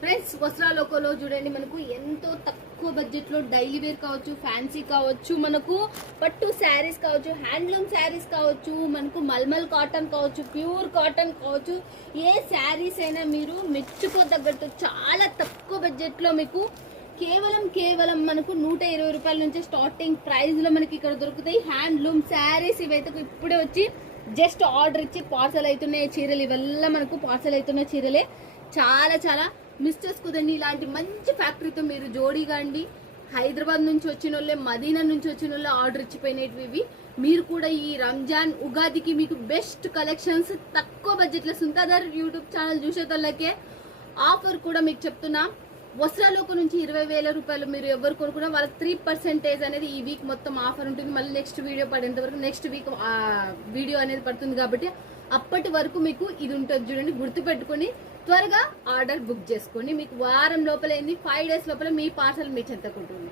Friends వస్త్రాలోకలో చూడండి మనకు ఎంతో తక్కువ బడ్జెట్ లో డైలీ వేర్ కావచ్చు, ఫ్యాన్సీ కావచ్చు, మనకు పట్టు శారీస్ కావచ్చు, హ్యాండ్లూమ్ శారీస్ కావచ్చు, మనకు మల్మల్ కాటన్ కావచ్చు, ప్యూర్ కాటన్ కావచ్చు, ఏ శారీస్ అయినా మీరు మెచ్చుకోదగ్గట్టు చాలా తక్కువ బడ్జెట్ లో మీకు కేవలం మనకు 120 రూపాయల నుంచి స్టార్టింగ్ ప్రైస్ లో మనకి ఇక్కడ దొరుకుతాయి. హ్యాండ్లూమ్ శారీస్ ఇవైతే ఇప్పుడే వచ్చి జస్ట్ ఆర్డర్ ఇచ్చి పార్సల్ అవుతున్నాయి చీరలు. ఇవల్ల మనకు పార్సల్ అవుతున్న చీరలే. చాలా మిస్ చేసుకోదండి. ఇలాంటి మంచి ఫ్యాక్టరీతో మీరు జోడీగా అండి. హైదరాబాద్ నుంచి వచ్చిన వాళ్ళే, మదీనా నుంచి వచ్చిన వాళ్ళే ఆర్డర్ ఇచ్చిపోయినవి ఇవి. మీరు కూడా ఈ రంజాన్ ఉగాదికి మీకు బెస్ట్ కలెక్షన్స్ తక్కువ బడ్జెట్లో సుంతాదార్ యూట్యూబ్ ఛానల్ చూసేటోళ్ళకే ఆఫర్ కూడా మీకు చెప్తున్నా. వస్త్రాలోక నుంచి 20,000 రూపాయలు మీరు ఎవరు కొనుక్కున్నా వాళ్ళకి 3% అనేది ఈ వీక్ మొత్తం ఆఫర్ ఉంటుంది. మళ్ళీ నెక్స్ట్ వీడియో పడేంత వరకు నెక్స్ట్ వీక్ వీడియో అనేది పడుతుంది కాబట్టి అప్పటి వరకు మీకు ఇది ఉంటుంది. చూడండి, గుర్తుపెట్టుకొని త్వరగా ఆర్డర్ బుక్ చేసుకోండి. మీకు వారం లోపల 5 డేస్ లోపల మీ పార్సల్ మీ చెంతకుంటుంది.